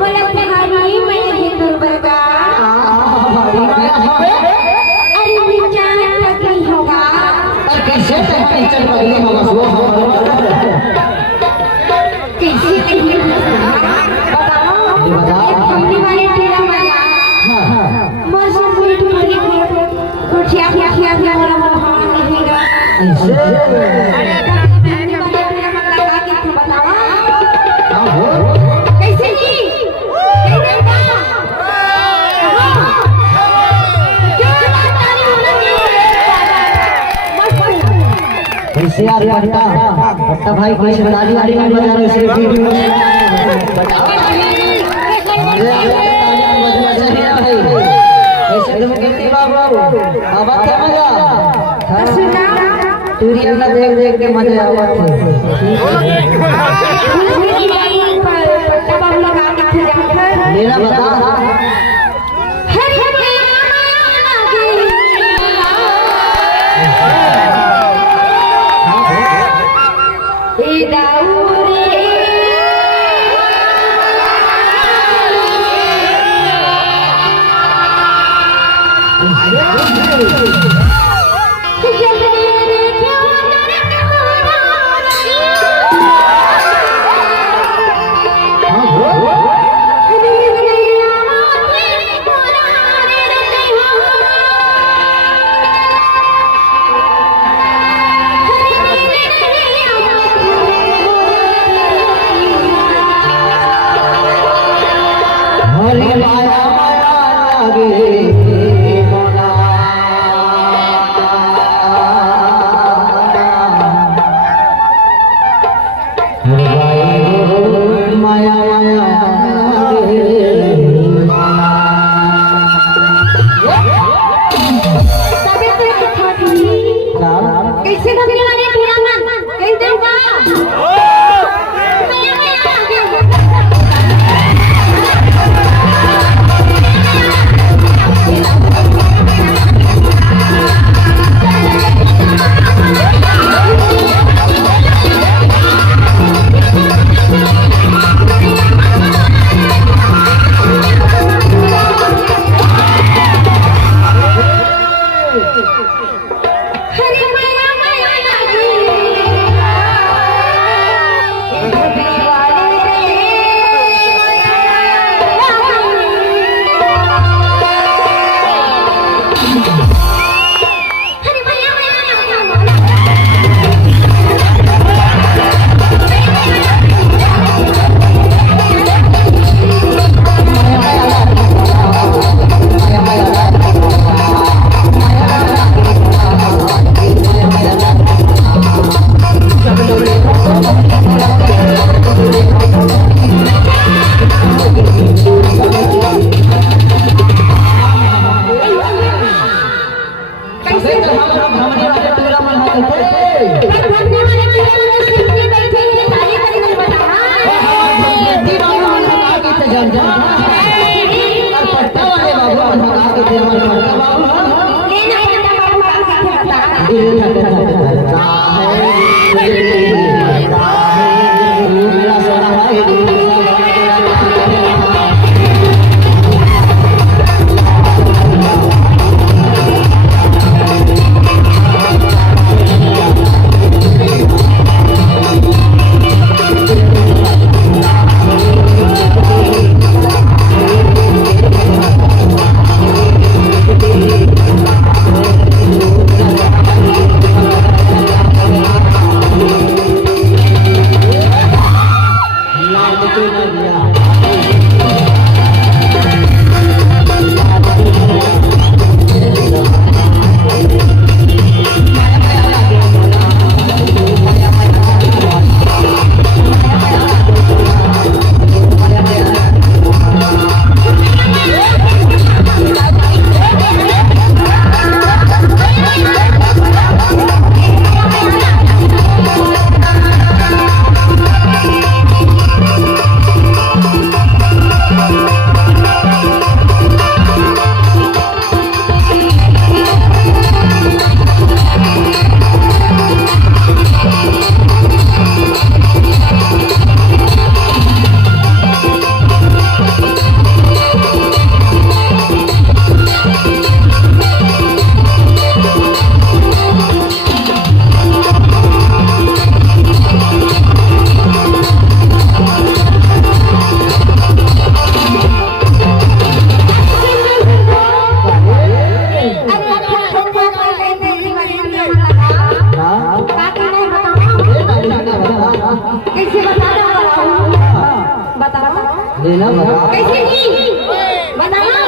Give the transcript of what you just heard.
मला पहाडी मैंने दुर्बल का अरे विचार लगी होगा कैसे चल रही है कैसे नहीं बताओ हमने वाले तेरा वाला मौसम कोई तुम्हारी कुछिया कुछिया वाला महान रहेगा अरे हमने वाले तेरा वाला लगा के तू बतावा कैसे जी कैसे का क्यों बात तारी होना कैसे यार पट्टा भाई कैसे बता दी वाली नहीं बता रहे इसलिए बताओ कैसे तुम कहते बाबू बाबा क्या मजा सुना तूरी अपना देख देख के मजा आवा पट्टा बाबू लगा के जाकर मेरा बता कैसे भगने वाले पूरा मन कह दूंगा लेना बता कैसे जी बताओ